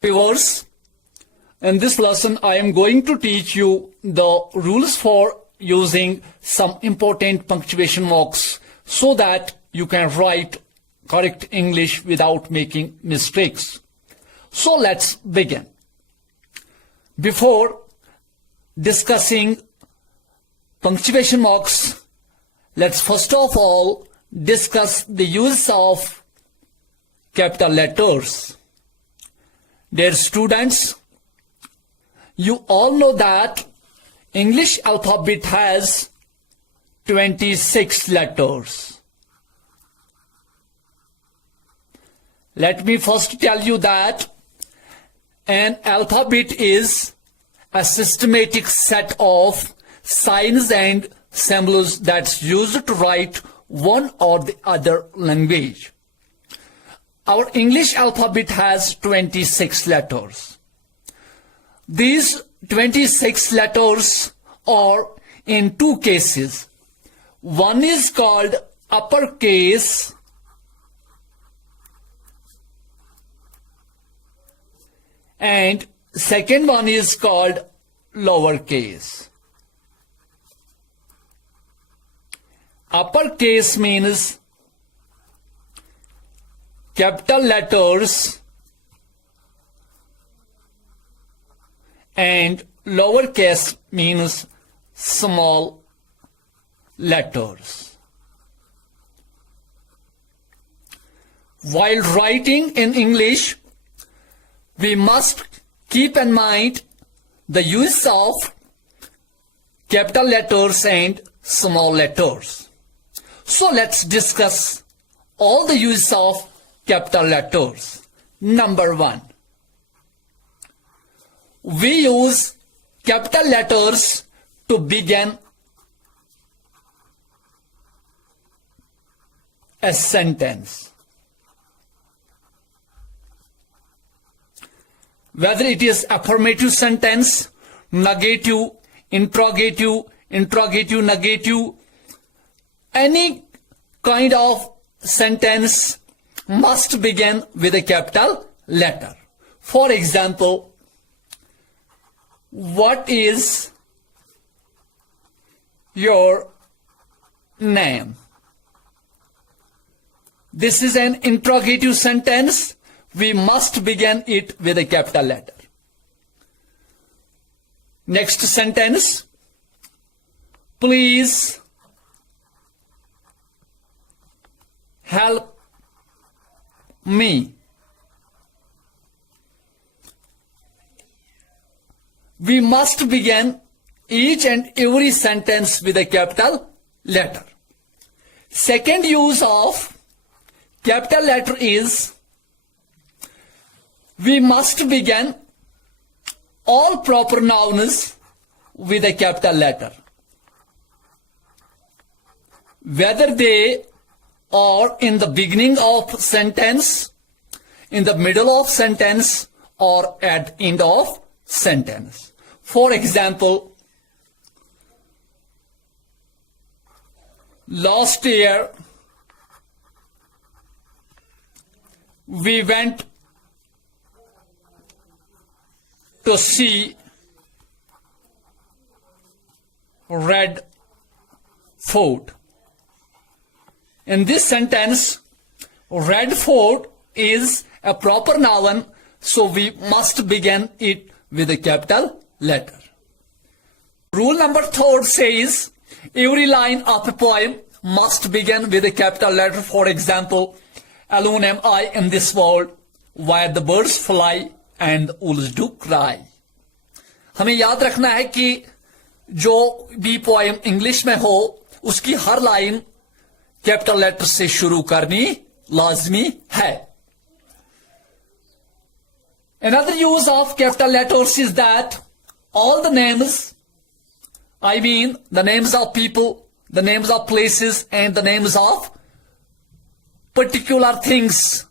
Viewers, in this lesson I am going to teach you the rules for using some important punctuation marks so that you can write correct English without making mistakes. So let's begin. Before discussing punctuation marks, let's first of all discuss the use of capital letters. Dear students, you all know that English alphabet has 26 letters. Let me first tell you that an alphabet is a systematic set of signs and symbols that's used to write one or the other language. Our English alphabet has 26 letters. These 26 letters are in two cases. One is called uppercase and second one is called lowercase. Uppercase means capital letters and lowercase means small letters. While writing in English, we must keep in mind the use of capital letters and small letters. So let's discuss all the use of capital letters. Number one, we use capital letters to begin a sentence. Whether it is affirmative sentence, negative, interrogative, interrogative, negative, any kind of sentence must begin with a capital letter. For example, what is your name? This is an interrogative sentence. We must begin it with a capital letter. Next sentence, please help me. We must begin each and every sentence with a capital letter. Second use of capital letter is we must begin all proper nouns with a capital letter, whether they are in the beginning of sentence, in the middle of sentence, or at end of sentence. For example, last year we went to see Red Fort. In this sentence, Red Fort is a proper noun, so we must begin it with a capital letter. Rule number 3 says every line of a poem must begin with a capital letter. For example, alone am I in this world, where the birds fly and the wolves do cry. हमें याद रखना है कि जो भी poem English में हो उसकी हर लाइन कैपिटल लेटर से शुरू करनी लाजमी है. Another use of capital letters is that all the names, I mean the names of people, the names of places, and the names of particular things,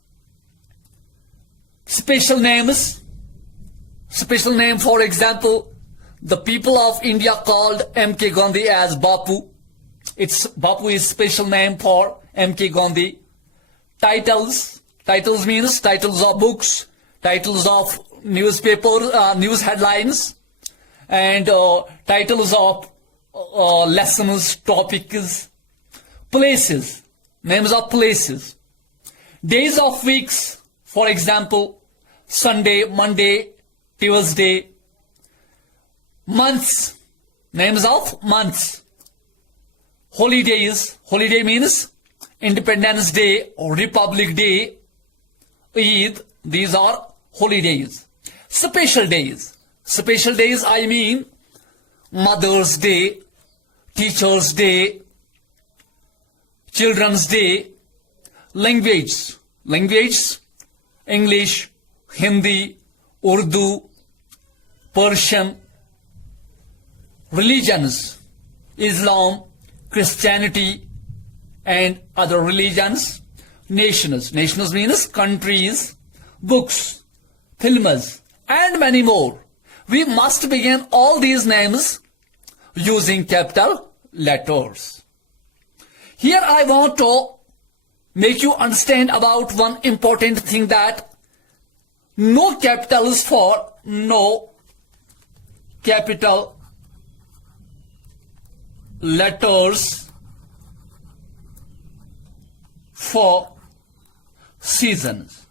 special names, special name, for example, the people of India called M.K. Gandhi as Bapu. Bapu is special name for M.K. Gandhi. Titles means titles of books, titles of newspaper news headlines and titles of lessons, topics, places, names of places, days of weeks, for example, Sunday, Monday, Tuesday, months, names of months, holidays, holiday means Independence Day or Republic Day, Eid, these are holidays. Special days I mean Mother's Day, Teacher's Day, Children's Day. Language, English, Hindi, Urdu, Persian. Religions, Islam, Christianity and other religions. Nations means countries. Books, films and many more. We must begin all these names using capital letters. Here I want to make you understand about one important thing, that no capitals for no capital letters for seasons.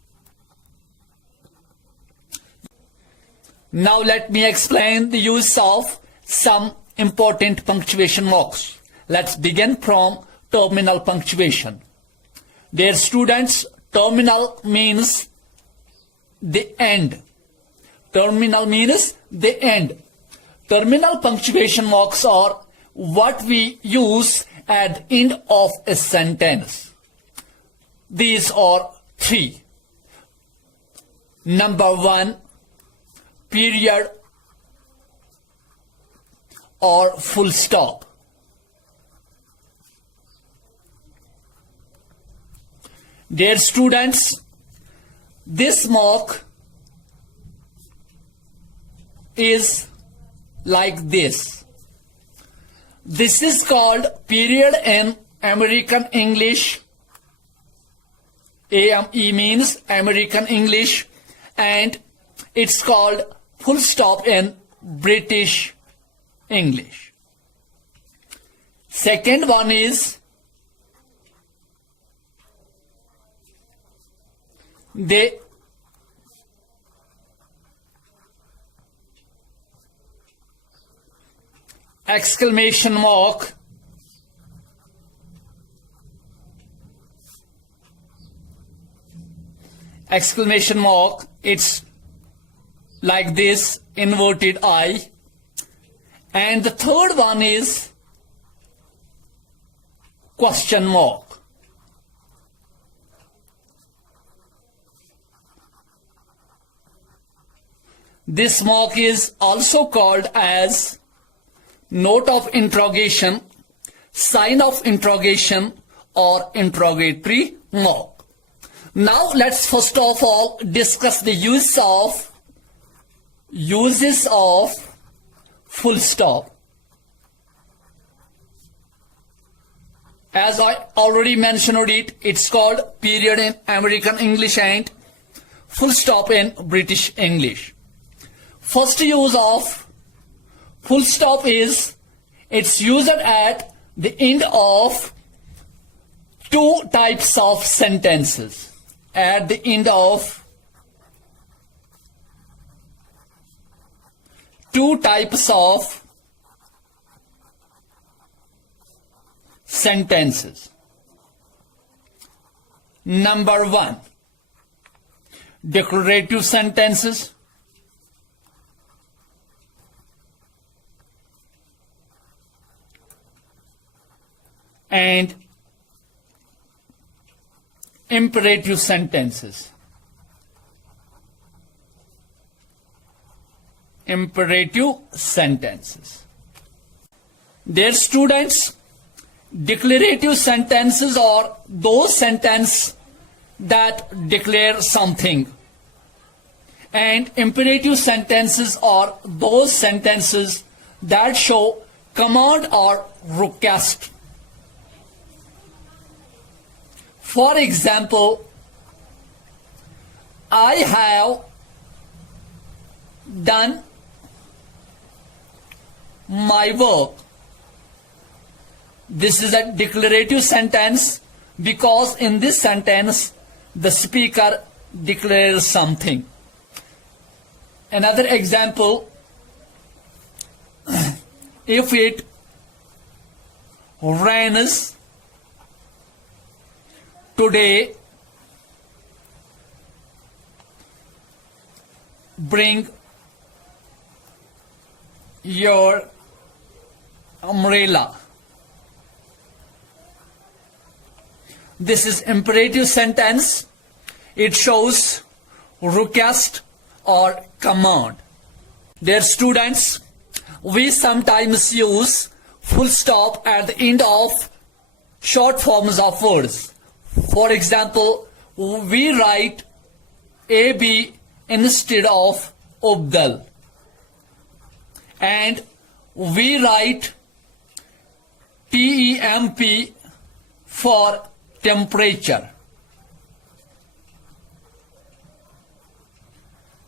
Now let me explain the use of some important punctuation marks. Let's begin from terminal punctuation. Dear students, terminal means the end. Terminal means the end. Terminal punctuation marks are what we use at the end of a sentence. These are three. Number one, period or full stop. Dear students, this mark is like this. This is called period in American English. AME means American English, and it's called full stop in British English. Second one is the exclamation mark. Exclamation mark, it's like this, inverted I. And the third one is question mark. This mark is also called as note of interrogation, sign of interrogation, or interrogatory mark. Now let's first of all discuss the uses of full stop. As I already mentioned it, it's called period in American English and full stop in British English. First use of full stop is it's used at the end of two types of sentences. At the end of two types of sentences. Number one, declarative sentences. And imperative sentences. Imperative sentences. Dear students, declarative sentences are those sentences that declare something, and imperative sentences are those sentences that show command or request. For example, I have done my work. This is a declarative sentence because in this sentence the speaker declares something. Another example, if it rains today, bring your umbrella. This is imperative sentence. It shows request or command. Dear students, we sometimes use full stop at the end of short forms of words. For example, we write AB instead of Abdul, and we write TEMP for temperature.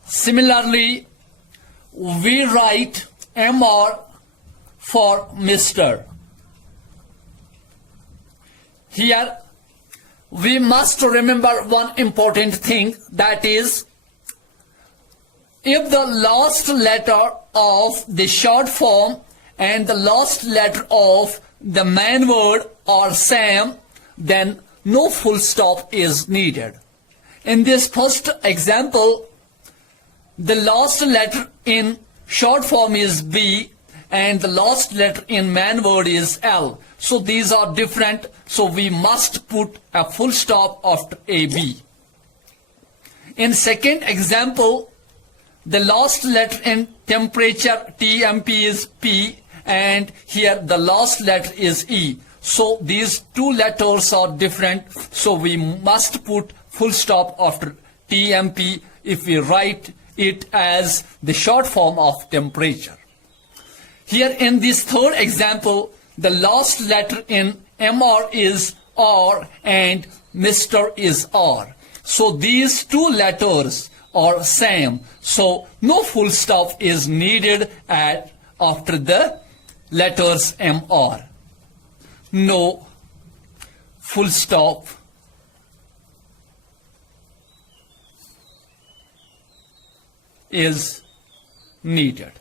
Similarly, we write MR for Mr. Here we must remember one important thing, that is, if the last letter of the short form and the last letter of the main word are same, then no full stop is needed. In this first example, the last letter in short form is B and the last letter in main word is L. So these are different, so we must put a full stop after AB. In second example, the last letter in temperature TMP is P and here the last letter is E. So these two letters are different, so we must put full stop after TMP if we write it as the short form of temperature. Here in this third example, the last letter in MR is R and Mr. is R. So these two letters are same, so no full stop is needed after the letters MR. No full stop is needed.